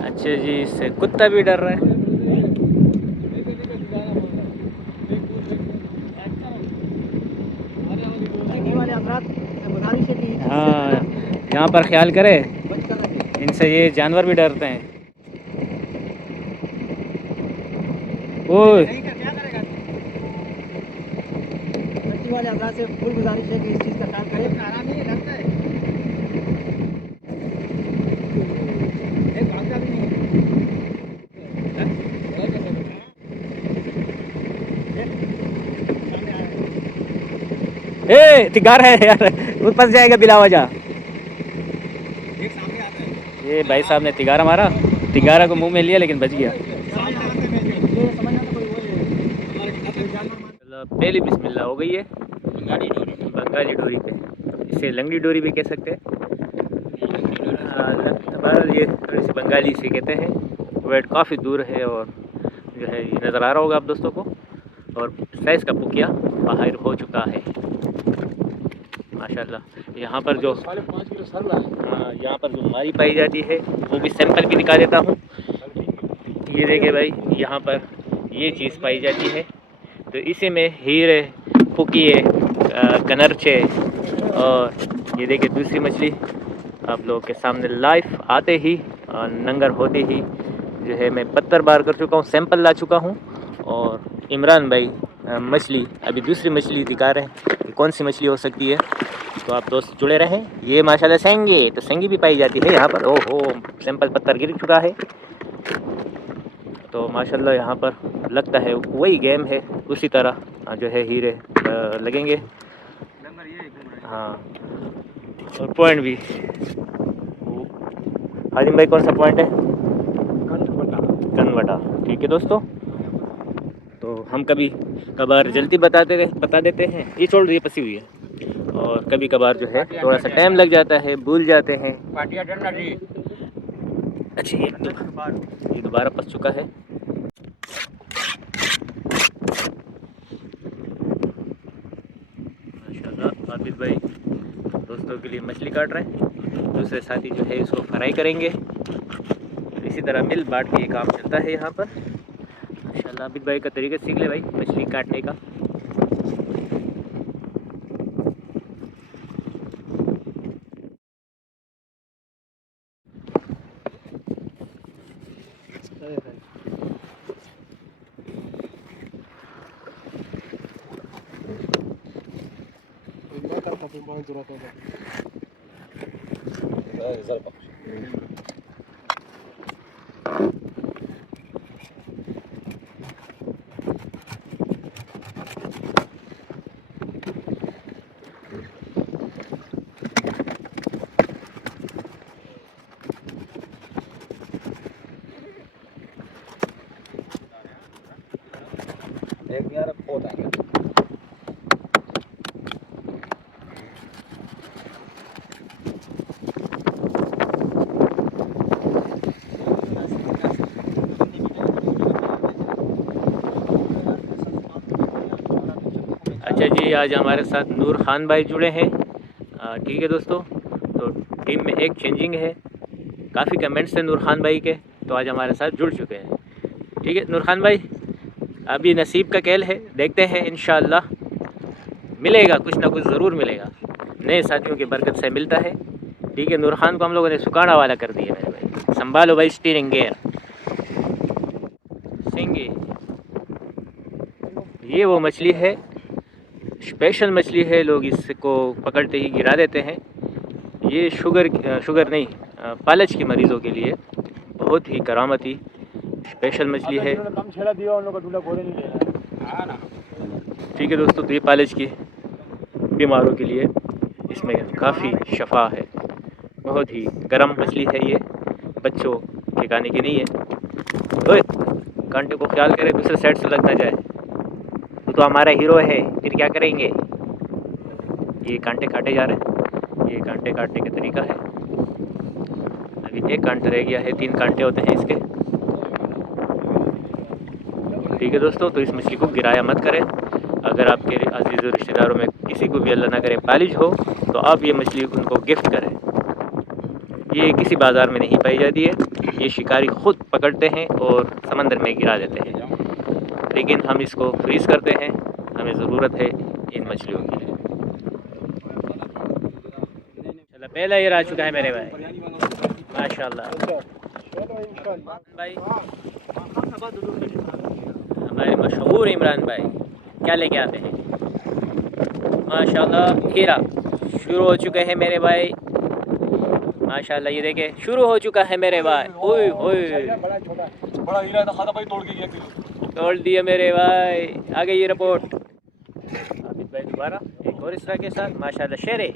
अच्छा जी, इससे कुत्ता भी डर रहा है। हाँ, यहाँ पर ख्याल करें, इनसे ये जानवर भी डरते हैं। ओए वाले अफराद से फुल गुजारिश है कि इस चीज़ का ख्याल करें। आराम नहीं लगता है, एक भागता भी नहीं ए तिगार है यार, वो फंस जाएगा बिला वजह। एक सामने आता है। ये भाई साहब ने तिगारा मारा, तिगारा को मुंह में लिया लेकिन बच गया। पहली बिस्मिल्लाह हो गई है बंगाली डोरी पे, इसे लंगड़ी डोरी भी कह सकते हैं। बहरहाल ये थोड़ी सी बंगाली से कहते हैं। वेट काफ़ी दूर है और जो है ये नज़र आ रहा होगा आप दोस्तों को, और साइज़ का पुकिया बाहर हो चुका है माशाल्लाह। यहाँ पर जो 5.5 किलो सर है। हाँ, यहाँ पर जो मारी पाई जाती है वो भी सैंपल भी निकाल देता हूँ। ये देखे भाई, यहाँ पर ये चीज़ पाई जाती है, तो इसी में हीरे, पुकिए, कनरचे, और ये देखिए दूसरी मछली आप लोगों के सामने लाइव आते ही नंगर होते ही जो है मैं पत्थर बार कर चुका हूँ, सैंपल ला चुका हूँ। और इमरान भाई मछली अभी दूसरी मछली दिखा रहे हैं कि कौन सी मछली हो सकती है, तो आप दोस्त जुड़े रहें। ये माशाल्लाह सेंगे, तो सेंगी भी पाई जाती है यहाँ पर। ओहो, सैंपल पत्थर गिर चुका है। तो माशाल्लाह यहाँ पर लगता है वही गेम है, उसी तरह जो है हीरे लगेंगे। हाँ, और पॉइंट भी हाजिम भाई कौन सा पॉइंट है? कनवटा। ठीक है दोस्तों, तो हम कभी कभार जल्दी बता देते हैं, ये छोड़ दो, ये फंसी हुई है, और कभी कभार जो है थोड़ा सा टाइम लग जाता है, भूल जाते हैं। अच्छा ये दोबारा फंस चुका है। माशाल्लाह आबिद भाई दोस्तों के लिए मछली काट रहे हैं, दूसरे साथी जो है इसको फ्राई करेंगे। इसी तरह मिल बांट के ये काम चलता है यहाँ पर। माशाल्लाह आबिद भाई का तरीका सीख ले भाई मछली काटने का। एक यार बहुत आ गया। अच्छा जी, आज हमारे साथ नूर खान भाई जुड़े हैं। ठीक है दोस्तों, तो टीम में एक चेंजिंग है। काफ़ी कमेंट्स थे नूर खान भाई के, तो आज हमारे साथ जुड़ चुके हैं। ठीक है नूर खान भाई, अभी नसीब का खेल है, देखते हैं इंशाअल्लाह मिलेगा, कुछ ना कुछ ज़रूर मिलेगा, नए साथियों की बरकत से मिलता है। ठीक है, नूर खान को हम लोगों ने सुखाड़ा वाला कर दिया मेरे भाई, संभालो भाई स्टीयरिंग गियर। सिंगी, ये वो मछली है, स्पेशल मछली है, लोग इसको पकड़ते ही गिरा देते हैं। ये शुगर नहीं, पालच के मरीज़ों के लिए बहुत ही करामती स्पेशल मछली है। ठीक है दोस्तों, तो ये पालच की बीमारों के लिए इसमें काफ़ी शफा है, बहुत ही गर्म मछली है ये, बच्चों के खाने की नहीं है। ओए कांटे को ख्याल करें दूसरे साइड से लग ना जाए, तो हमारा हीरो है, फिर क्या करेंगे। ये कांटे काटे जा रहे हैं, ये कांटे काटने का तरीका है। अभी एक कांटा रह गया है, 3 कांटे होते हैं इसके। ठीक है दोस्तों, तो इस मछली को गिराया मत करें। अगर आपके अजीज़ और रिश्तेदारों में किसी को भी अल्लाह ना करे पालिज हो, तो आप ये मछली उनको गिफ्ट करें। ये किसी बाज़ार में नहीं पाई जाती है, ये शिकारी ख़ुद पकड़ते हैं और समंदर में गिरा देते हैं, लेकिन हम इसको फ्रीज़ करते हैं, हमें ज़रूरत है इन मछलियों की। चलो पहला ये आ चुका है मेरे भाई, माशाल्लाह भाई। हमारे मशहूर इमरान भाई क्या लेके आते हैं, माशाल्लाह हीरा शुरू हो चुके हैं मेरे भाई, माशाल्लाह ये देखे शुरू हो चुका है मेरे भाई। ओए ओए बड़ा हीरा था, खाता भाई तोड़ के गया, तोड़ दिया मेरे भाई। आ गई ये रिपोर्ट आबिद भाई दोबारा एक और इस तरह के साथ, माशाल्लाह शेरे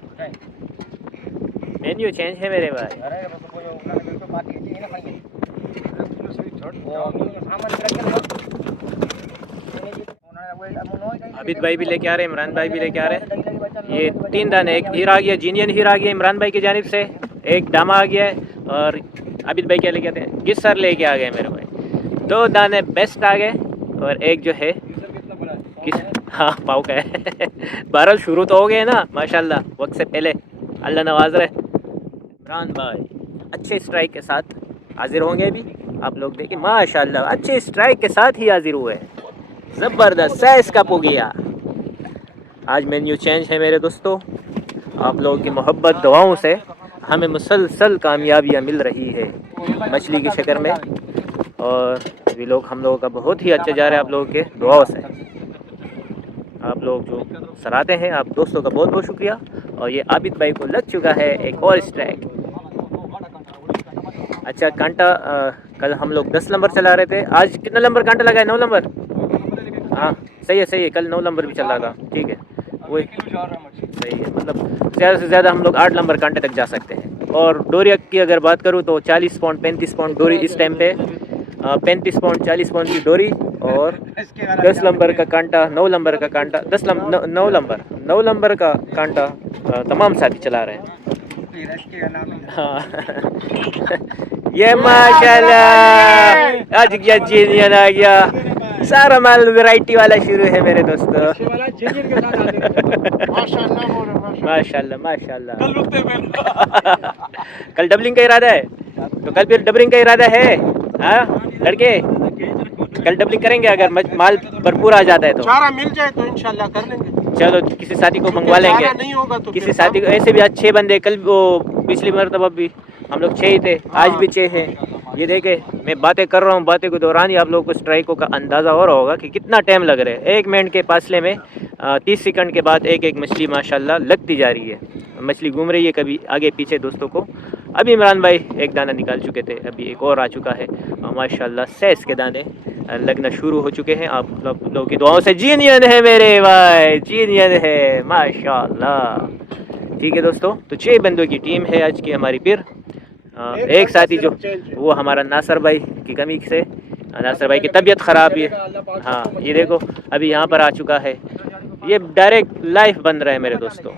मेन्यू चेंज है मेरे भाई। आबिद भाई भी लेके आ रहे हैं, इमरान भाई भी लेके आ रहे हैं। ये 3 दाने, एक हीरा आ गया, जीनियन हीरा आ गया इमरान भाई की जानिब से, एक डामा आ गया है, और आबिद भाई क्या लेके आते हैं, गिस्सर लेके आ गए मेरे भाई। 2 दाने बेस्ट आ गए और एक जो है किस हाँ पाव का है। बहरहाल शुरू तो हो गए ना माशाल्लाह, वक्त से पहले अल्लाह नवाज रहे। इमरान भाई अच्छे स्ट्राइक के साथ हाजिर होंगे अभी, आप लोग देखें माशाल्लाह अच्छे स्ट्राइक के साथ ही हाजिर हुए, ज़बरदस्त सैस का पुगिया। आज मेन्यू चेंज है मेरे दोस्तों, आप लोगों की मोहब्बत दुआओं से हमें मुसलसल कामयाबियाँ मिल रही है मछली की शक्ल में, और अभी लोग हम लोगों का बहुत ही अच्छा जा रहा है आप लोगों के दुआओं से। आप लोग जो सराहते हैं, आप दोस्तों का बहुत बहुत शुक्रिया। और ये आबिद भाई को लग चुका है एक और स्ट्राइक। अच्छा कांटा कल हम लोग 10 नंबर चला रहे थे, आज कितना नंबर कांटा लगा है, 9 नंबर। हाँ सही है, कल 9 नंबर भी चल रहा था, ठीक है वही सही है, मतलब ज़्यादा से ज़्यादा हम लोग 8 नंबर कांटे तक जा सकते हैं। और डोरी की अगर बात करूँ तो 40 पाउंड 35 पाउंड डोरी इस टाइम पे, 35 पाउंड 40 पाउंड की डोरी, और 10 नंबर का कांटा, 9 नंबर का कांटा, 9 नंबर का कांटा तमाम साथी चला रहे हैं। हाँ ये माशाल्लाह आज क्या जीनियन आ गया, सारा माल वैरायटी वाला शुरू है मेरे दोस्तों। माशाल्लाह माशाल्लाह। कल डबलिंग का इरादा है, तो कल फिर डबलिंग का इरादा है। हाँ लड़के कल डबलिंग करेंगे, अगर माल भरपूर आ जाता है तो, चारा मिल जाए तो इंशाल्लाह कर लेंगे। चलो किसी साथी को मंगवा लेंगे, नहीं होगा तो किसी साथी को, ऐसे भी आज 6 बंदे, कल वो पिछली मरतबा भी हम लोग 6 ही थे, आज भी 6 हैं। ये देखे मैं बातें कर रहा हूँ, बातें के दौरान ही आप लोगों को स्ट्राइकों का अंदाज़ा हो रहा होगा कि कितना टाइम लग रहा है। 1 मिनट के फासले में 30 सेकंड के बाद एक मछली माशाल्लाह लगती जा रही है, मछली घूम रही है कभी आगे पीछे दोस्तों को। अभी इमरान भाई एक दाना निकाल चुके थे, अभी एक और आ चुका है, माशाल्लाह सैस के दाने लगना शुरू हो चुके हैं। आप लोगों की दुआओं से जीनियन है मेरे भाई, जीनियन है माशाल्लाह। ठीक है दोस्तों, तो 6 बंदों की टीम है आज की हमारी। फिर एक साथी जो वो हमारा नासर भाई की कमी से, नासर भाई की तबीयत ख़राब है। हाँ ये देखो अभी यहाँ पर आ चुका है, ये डायरेक्ट लाइव बन रहा है मेरे दोस्तों,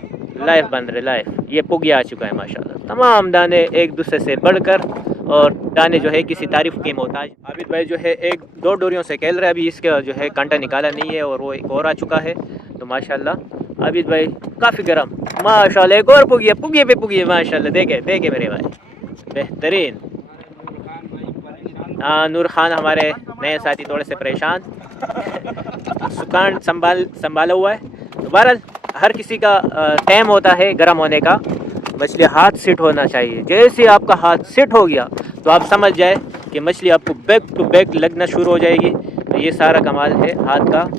लाइव बन रहे लाइव। ये पुगिया आ चुका है माशाल्लाह, तमाम दाने एक दूसरे से बढ़कर, और दाने जो है किसी तारीफ के मोहताज। आबिद भाई जो है 1-2 डोरियों से खेल रहा है, अभी इसका जो है कांटा निकाला नहीं है, और वो एक और आ चुका है। तो माशाल्लाह आबिद भाई काफ़ी गर्म, माशाल्लाह एक और पुगिया पे पुगिया माशाल्लाह। देखे मेरे भाई बेहतरीन। नूर खान हमारे नए साथी थोड़े से परेशान, सुकान संभाला हुआ है। तो बहरहाल हर किसी का टाइम होता है गर्म होने का, मछली हाथ सेट होना चाहिए। जैसे आपका हाथ सेट हो गया तो आप समझ जाए कि मछली आपको बैक टू बैक लगना शुरू हो जाएगी। तो ये सारा कमाल है हाथ का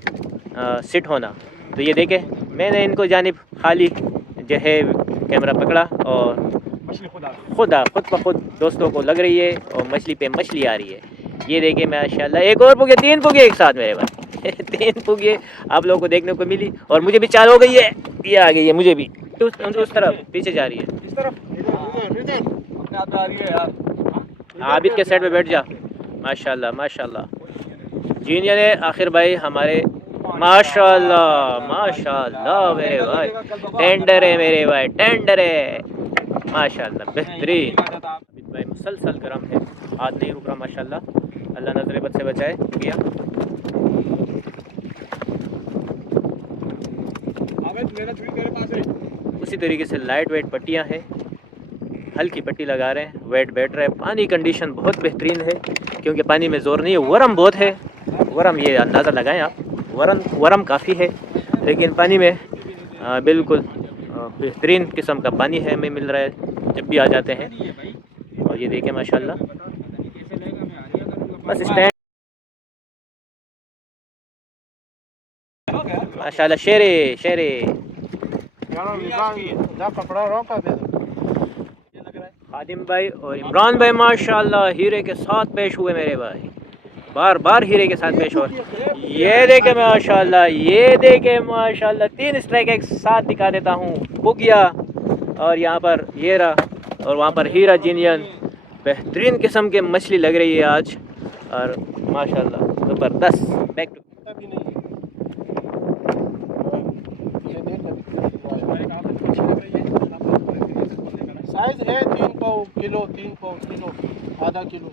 सेट होना। तो ये देखें मैंने इनको जानिब खाली जो है कैमरा पकड़ा, और खुद ब खुद दोस्तों को लग रही है, और मछली पे मछली आ रही है। ये देखिए माशाल्लाह एक और पुगे, 3 पुगे एक साथ मेरे भाई 3 पुगे आप लोगों को देखने को मिली, और मुझे भी 4 हो गई है, ये आ गई है मुझे भी। उस तरफ पीछे जा रही है, इस तरफ अपने हाथ में आ रही है यार। आबिद के साइड पे बैठ जा। माशाल्लाह माशाल्लाह जीनियन है आखिर भाई हमारे, माशाल्लाह माशाल्लाह मेरे भाई, टेंडर है मेरे भाई, टेंडर है माशाल्लाह बेहतरीन। आबिद भाई मुसलसल गर्म है, हाथ नहीं रुक रहा माशाल्लाह, अल्लाह नजर बद से बचाए। गया उसी तरीके से लाइट वेट पट्टियाँ हैं, हल्की पट्टी लगा रहे हैं, वेट बैठ रहा है। पानी कंडीशन बहुत बेहतरीन है क्योंकि पानी में ज़ोर नहीं है, वरम बहुत है। वरम ये अंदाज़ा लगाएं आप, वरम काफ़ी है, लेकिन पानी में बिल्कुल बेहतरीन किस्म का पानी है, हमें मिल रहा है जब भी आ जाते हैं। और ये देखें माशाल्लाह, बस स्टैंड माशाल्लाह। शेरे शेरे खादिम भाई और इमरान भाई माशाल्लाह हीरे के साथ पेश हुए मेरे भाई, बार बार हीरे के साथ पेश हो। ये देखे माशाल्लाह, ये देखे माशाल्लाह, 3 स्ट्राइक एक साथ दिखा देता हूँ। पुगिया और यहाँ पर ये रहा, और वहाँ पर हीरा जीनियन। बेहतरीन किस्म के मछली लग रही है आज, और माशाल्लाह ज़बरदस्त। बैक टू साइज है 3 पाव किलो, 3 पाव किलो, आधा किलो।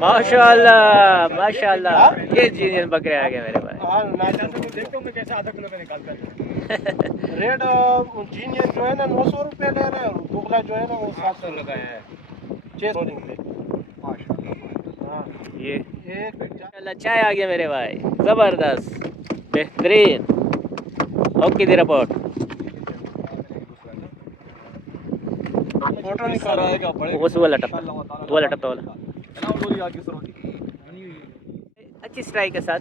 माशाल्लाह माशाल्लाह। ये जीनियन बकरे आ गए मेरे भाई। देखता हूँ मैं कैसे आधा किलो का निकालता है। रेड जीनियन जो है ना 900 रुपये ले रहे हैं, और दुगला जो है ना वो 700 लगाया है। 600 पे माशाल्लाह। ये माशाल्लाह चाय आ गया मेरे भाई, ज़बरदस्त बेहतरीन। ओके दी रिपोर्ट। फोटो निकाल रहा है क्या? वो वाला टप्पा, वो वाला टप्पा वाला। अच्छी स्ट्राइक के साथ।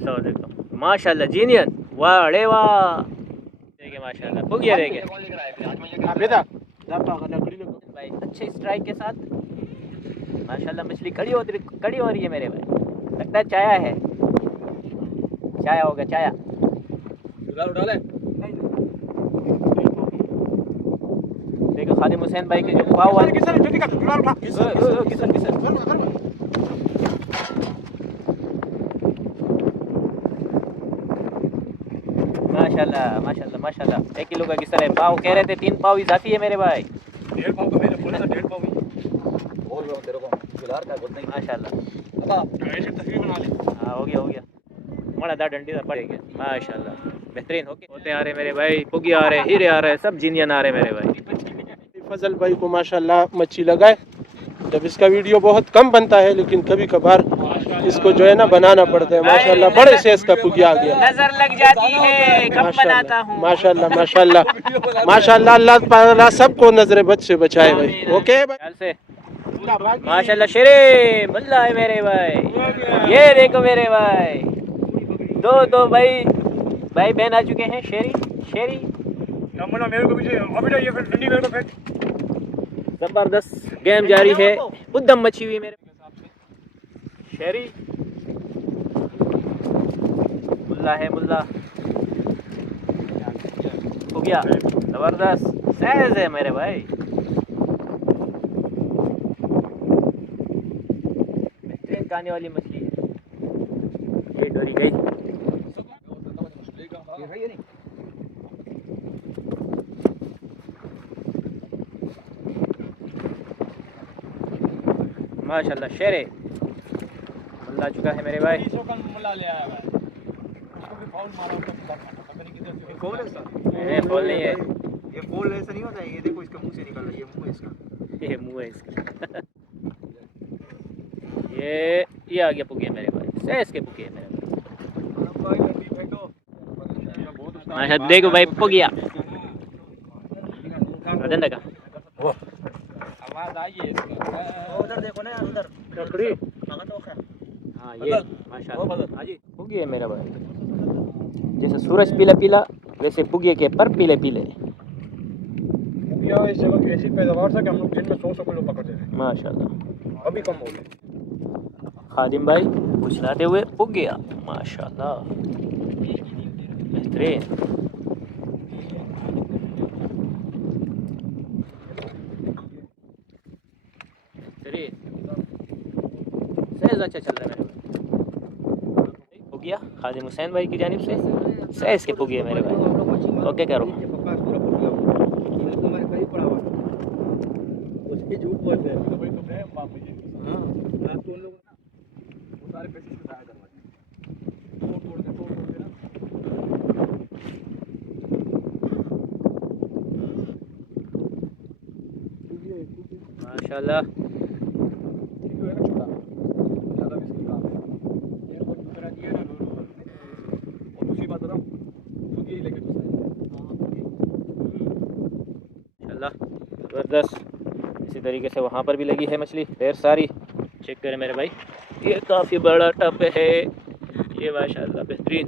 तो देखो माशाल्लाह जीनियन, वाह अरे वाह। देखिए माशाल्लाह पुगिया देखे भाई, अच्छे स्ट्राइक के साथ माशाल्लाह। मछली कड़ी हो रही है मेरे भाई, लगता है चाया है, चाया होगा चाया। देखो खादिम हुसैन भाई के जो पाव माशाल्लाह माशाल्लाह माशाल्लाह। 1 किलो का किसर है। पाव कह रहे थे 3 पाव ही जाती है मेरे भाई। 1.5 पाव का मैंने बोला था, 1.5 पाव ही बोल रहा हूं तेरे को। फिलहाल क्या बोलते हैं माशाल्लाह। अब आप तस्वीर बना ले। हाँ हो गया बड़ा दा डंडी दा पड़ गया माशाल्लाह। बेहतरीन होते आ रहे मेरे भाई, पुगी आ रहे, हीरे आ रहे, सब जीनियन आ रहे मेरे भाई। फजल भाई को माशाल्लाह मच्छी लगाए। जब इसका वीडियो बहुत कम बनता है, लेकिन कभी कभार इसको जो है ना बनाना पड़ता है। माशाल्लाह बड़े से इसका पुगिया आ गया। नजर लग जाती है कब बनाता हूँ। माशाल्लाह माशाल्लाह माशाल्लाह। अल्लाह ताला सबको नजर बद से बचाए भाई। ओके भाई से माशाल्लाह। शेरे मुल्ला है मेरे भाई, ये देखो मेरे भाई, दो भाई बहन आ चुके हैं। शेरी मेरे को जबरदस्त गेम जारी है, उद्दम मची हुई मेरे। शेरी मुल्ला है, मुल्ला हो गया, जबरदस्त साइज है मेरे भाई। बेहतरीन खाने वाली मछली है। ये डोरी गई। माशाल्लाह शेरे मुल्ला चुका है मेरे भाई। मुल्ला ले आया भाई, उसको भी फाउल मारा, उसको पता नहीं किधर से। फाउल है इसका? नहीं फाउल नहीं है, ये फाउल ऐसा नहीं होता है। ये देखो इसका मुंह से निकल रहा है, ये मुंह है इसका, ये मुंह है इसका। ये आ गया पुगिया मेरे भाई, सैस के पुगिया मेरे भाई। माशाल्लाह देखो भाई पुगिया रजंदा का। आवाज आई है इसका। उधर देखो ना यार, उधर लकड़ी। हाँ ये माशाल्लाह हाँ जी पुगिया है मेरा भाई। जैसे सूरज पीला पीला, वैसे पुगिया के पर पीले पीले। या इस जगह की ऐसी पैदावार से कि हम लोग दिन में 100 किलो पकड़ते थे, माशाल्लाह अभी कम हो गए। खादिम भाई उछलाते हुए पुगिया माशाल्लाह बेहतरीन। सैज अच्छा चल रहा है मेरे भाई। पुगिया खादिम हुसैन भाई की जानिब से सैज के पुगिया मेरे भाई। ओके करो तुम्हारे करीब पड़ा हुआ उसकी झूठ बोलते हैं। तो भाई तो मैं बाप मुझे हाँ तो उन लोगों वो सारे पैसे चुकाया करवा तोड़ दे ना। माशाल्लाह। माशाल्लाह ज़बरदस्त। इसी तरीके से वहाँ पर भी लगी है मछली ढेर सारी। चेक करें मेरे भाई, ये काफ़ी बड़ा टप है ये, माशाल्लाह बेहतरीन।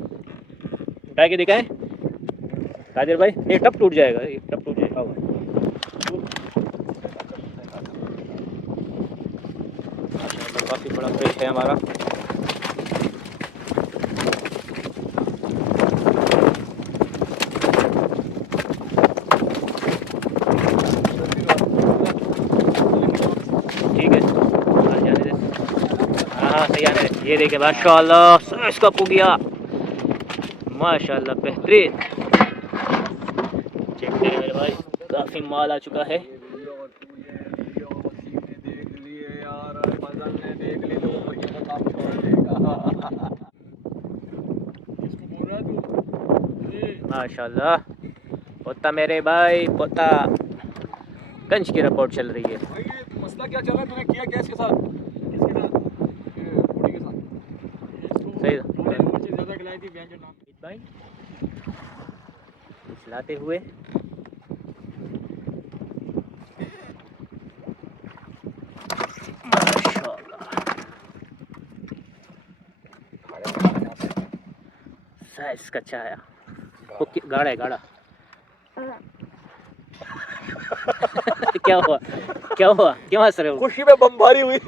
उठा के दिखाएं कादिर भाई, ये टप टूट जाएगा, ये टप टूट जाएगा। माशाल्लाह काफ़ी बड़ा फिश है हमारा। ठीक है, आ जाने दे। हाँ सही आने दे। ये देखे माशाल्लाह इसका पुगिया, माशाल्लाह बेहतरीन। चेक करें मेरे भाई, काफ़ी माल आ चुका है। माशाल्लाह पोता मेरे भाई, पोता। गंज की रिपोर्ट चल रही है। भाई ये मसला क्या चल रहा है, तूने किया क्या इसके साथ? किसके साथ? ये बूढ़ी के साथ। सही ज़्यादा खिलाई थी बहन जो नाम भाई खिलाते हुए। साइज कच्चा आया, गाढ़ा है गाढ़ा। क्या हुआ, क्या हुआ, क्यों हंस रहे हो? खुशी में बमबारी हुई।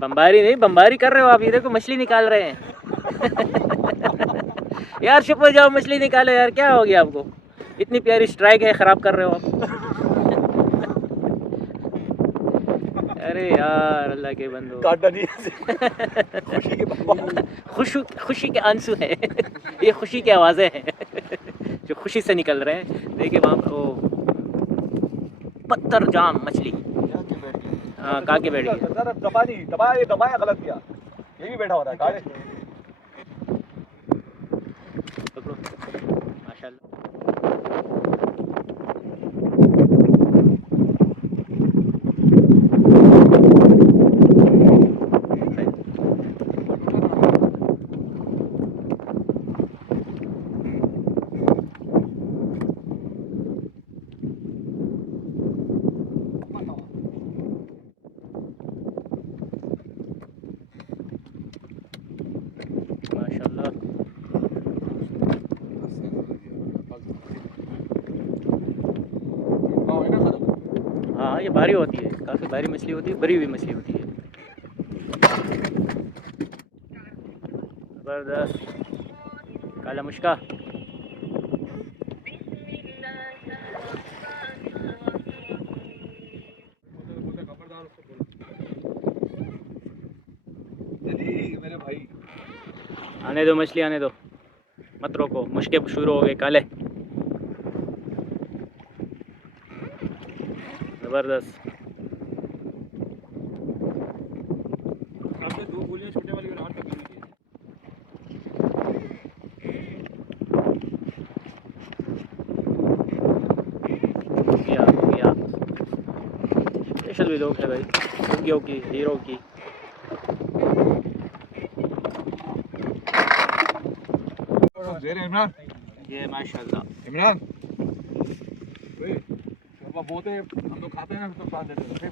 बमबारी नहीं, बमबारी कर रहे हो आप। ये देखो मछली निकाल रहे हैं। यार चुप हो जाओ, मछली निकालो यार, क्या हो गया आपको? इतनी प्यारी स्ट्राइक है, ख़राब कर रहे हो आप। अरे यार अल्लाह के बंदो, काटा नहीं खुशी के बमबारी। खुशी के आंसू हैं। ये खुशी की आवाज़ें हैं जो खुशी से निकल रहे हैं। देखिए वहाँ वो पत्थर जाम मछली, हाँ काके बैठ गई। दबाया गलत किया, ये भी बैठा होता है काले। पकड़ो माशाल्लाह। हाँ ये भारी होती है, काफ़ी भारी मछली होती है, भरी हुई मछली होती है। ज़बरदस्त काला मुश्का। मेरे भाई आने दो मछली, आने दो, मत रोको। मुश्के शुरू हो गए काले। ज़बरदस्त। आपने 2 गोलियां छोटे वाली और 8 तक की। या स्पेशल भी लोग हैं भाई, फुग्गियों की, हीरो की। इमरान, ये माशाल्लाह इमरान बहुत है, हम लोग खाते हैं तो साथ देते हैं।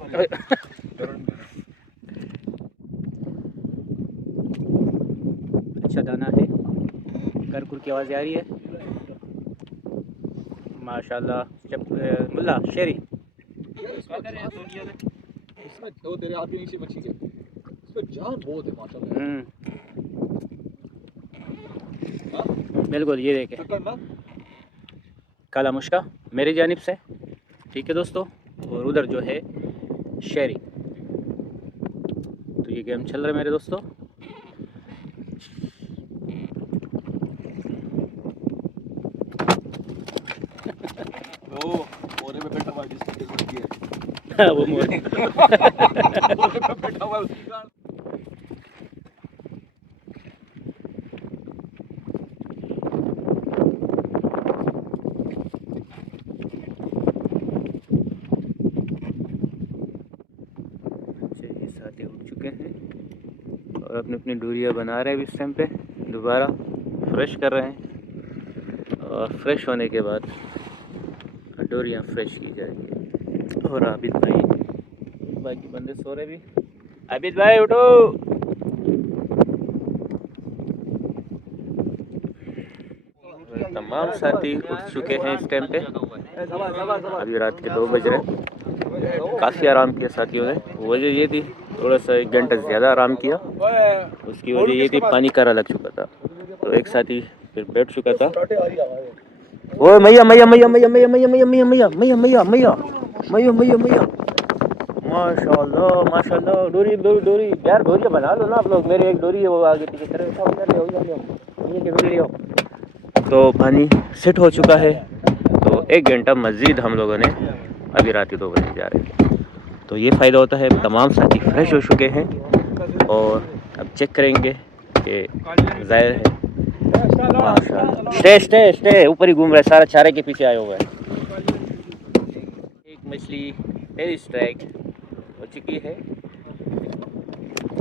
अच्छा दाना है, करकुर की आवाज़ आ रही है माशाल्लाह। मुल्ला शेरी, इसमें तो तेरे हाथ के नीचे मच्छी है, इसमें जान बहुत है माशाल्लाह। बिल्कुल। ये देखे काला मुश्का मेरी जानिब से, ठीक है दोस्तों। और उधर जो है शेरी। तो ये गेम चल रहा है मेरे दोस्तों। मोरे में बैठा हुआ जिसकी किस्मत है। वो मोरे मोरे में बैठा हुआ उसकी गाड़। अपनी अपनी डोरियाँ बना रहे हैं इस टाइम पे, दोबारा फ्रेश कर रहे हैं और फ्रेश होने के बाद डोरियाँ फ्रेश की जाएगी। और आबिद भाई, बाकी बंदे सो रहे भी। आबिद भाई उठो। तमाम साथी उठ चुके हैं इस टाइम पे। अभी रात के 2 बज रहे हैं। काफ़ी आराम किया साथियों ने। वजह ये थी, थोड़ा सा 1 घंटा ज़्यादा आराम किया। उसकी वजह ये थी, पानी कारा लग चुका था, तो एक साथी फिर बैठ चुका था। ओ मैया मैया मैया मैया मैया मैया मैया मैया मैया मैया मैया मैया मैया मैया मैया, माशाल्लाह माशाल्लाह। डोरी डोरी डोरी यार, डोरियाँ बना लो ना आप लोग। मेरी एक डोरी है वो आगे पीछे कर रहे हो। तो पानी सेट हो चुका है, तो 1 घंटा मज़ीद हम लोगों ने अभी रात के 2 बजे जा रहे हैं। तो ये फ़ायदा होता है, तमाम साथी फ्रेश हो चुके हैं और अब चेक करेंगे कि ज़ाहिर है। माशाल्लाह, स्टे स्टे स्टे, ऊपर ही घूम रहा है सारा, चारे के पीछे आया हुआ है। एक मछली पहली स्ट्राइक हो चुकी है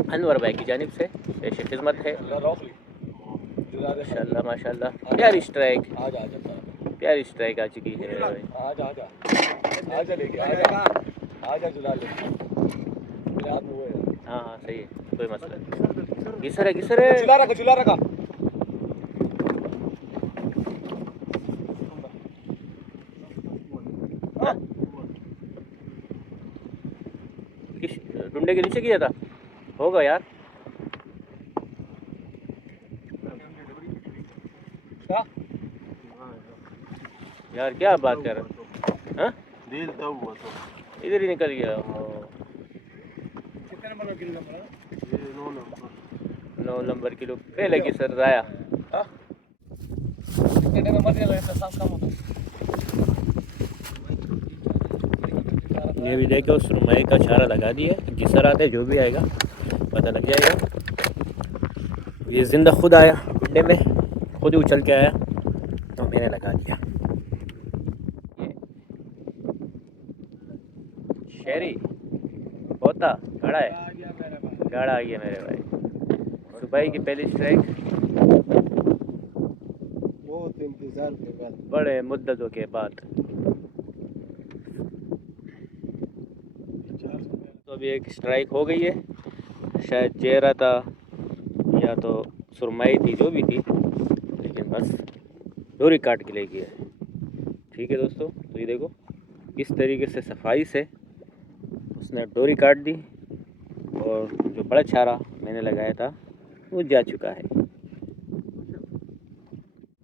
अनवर भाई की जानिब से, पेश खिदमत है। माशाल्लाह माशाल्लाह, प्यारी स्ट्राइक, प्यारी स्ट्राइक आ चुकी है भाई। हाँ हाँ सही है, कोई मसला नहीं। घिसर है घिसर है। चुला रखा। किस डंडे के नीचे किया था होगा यार। यार क्या बात कर रहे हैं? हाँ? इधर ही निकल गया। कितने नंबर का किलो नंबर? 9 नंबर किलो पहले की सर आया। ये भी देखो, सुरमई का चारा लगा दिया, घिसर आते जो भी आएगा पता लग जाएगा। ये जिंदा खुद आया गुड्डे में, खुद ही उछल के आया, तो मैंने लगा दिया। शेरी होता खड़ा है, गाड़ा आ गया मेरे भाई। सुबह की पहली स्ट्राइक, बहुत इंतजार के बाद, बड़े मुद्दतों के बाद। तो अभी एक स्ट्राइक हो गई है, शायद चेहरा था या तो सुरमई थी, जो भी थी, लेकिन बस डोरी काट के ले गया है। ठीक है दोस्तों, तो ये देखो किस तरीके से सफाई से उसने डोरी काट दी और जो बड़ा चारा मैंने लगाया था वो जा चुका है।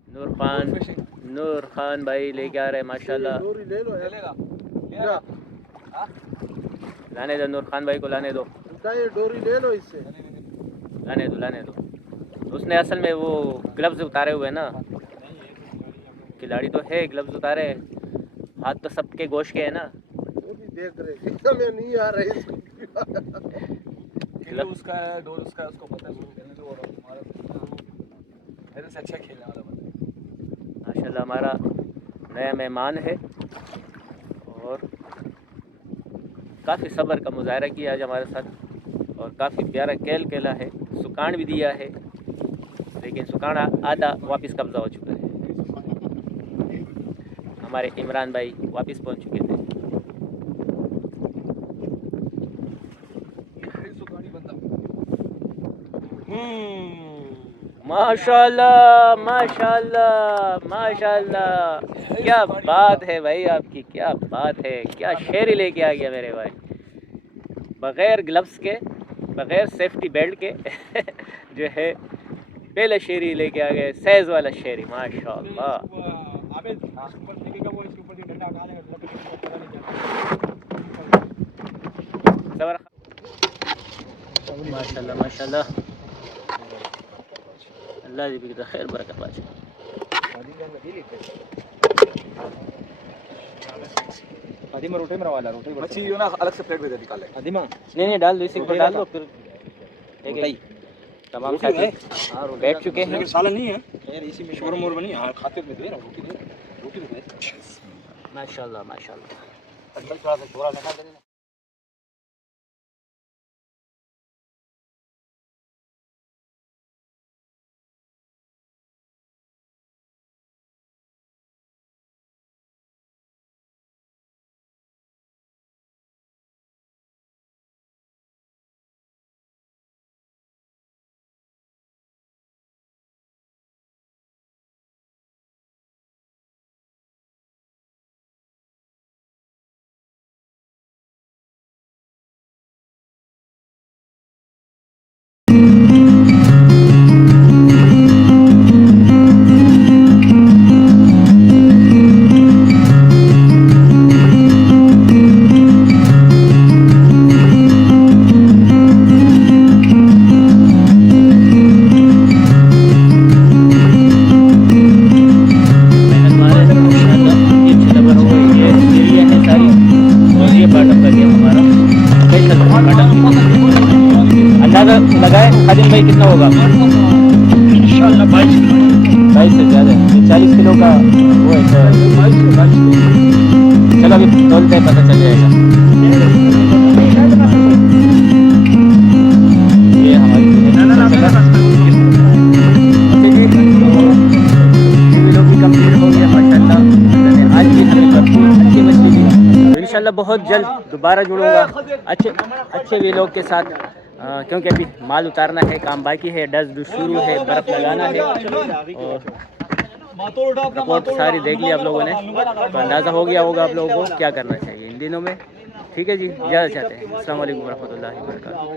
नूर खान भाई लेके आ रहे हैं माशाल्लाह। डोरी ले लो यार। लाने दो नूर खान भाई को, लाने दो, ये डोरी ले लो इससे। लाने दो। उसने असल में वो ग्लव्स उतारे हुए ना, खिलाड़ी तो है, ग्लव्स उतारे, हाथ तो सबके गोश्त के है ना। वो भी देख रहे हैं, नहीं आ रहे उसका है, डोर उसका है, उसको पता है उसको खेलने दो। और हमारा मेरे से अच्छा खेलने वाला बंदा माशाल्लाह हमारा नया मेहमान है और काफ़ी सब्र का मुजाहरा किया आज हमारे साथ और काफ़ी प्यारा खेल खेला है। सुकान भी दिया है, लेकिन सुकान आधा वापस कब्जा हो चुका है। हमारे इमरान भाई वापस पहुंच चुके थे। माशाल्लाह माशाल्लाह माशाल्लाह, क्या बात है भाई आपकी, क्या बात है, क्या शेर ही लेके आ गया मेरे भाई, बग़ैर ग्लव्स के, बग़ैर सेफ्टी बेल्ट के जो है पहले शेरी लेके आ गए, सहज वाला शेरी। माशाल्लाह माशाल्लाह माशाल्लाह, अल्लाह जी की खैर बरकत पाचे। आदिमा रोटी में वाला रोटी मच्छी यो ना अलग से प्लेट में दे निकाले। आदिमा नहीं डाल दो, इसी को डाल दो, फिर एक तमाम साथी बैठ चुके हैं। सालन नहीं है यार, इसी में शोर मोर बनी। हाँ खाते में दे रहा रोटी तो दे। माशाल्लाह माशाल्लाह। थोड़ा सा थोड़ा लगा देना। अंदाजा लगाए खादिम भाई कितना होगा? इंशाल्लाह 22 से ज़्यादा, 40 किलो का वो है सर। चलो अभी तोलते हैं, पता चल जाएगा। ये हमारी लोग भी कंप्लीट हो गया माशाल्लाह। आज भी हमें भरपूर अच्छी मछली दी, तो इंशाल्लाह बहुत जल्द दोबारा जुड़ूंगा अच्छे वीलोग के साथ, क्योंकि अभी माल उतारना है, काम बाकी है, डस्ट शुरू है, बर्फ़ लगाना है, और रिपोर्ट सारी देख ली आप लोगों ने, तो अंदाज़ा हो गया होगा आप लोगों को क्या करना चाहिए इन दिनों में। ठीक है जी, ज़्यादा चाहते हैं। अस्सलाम वालेकुम रहमतुल्लाहि व बरकातहू।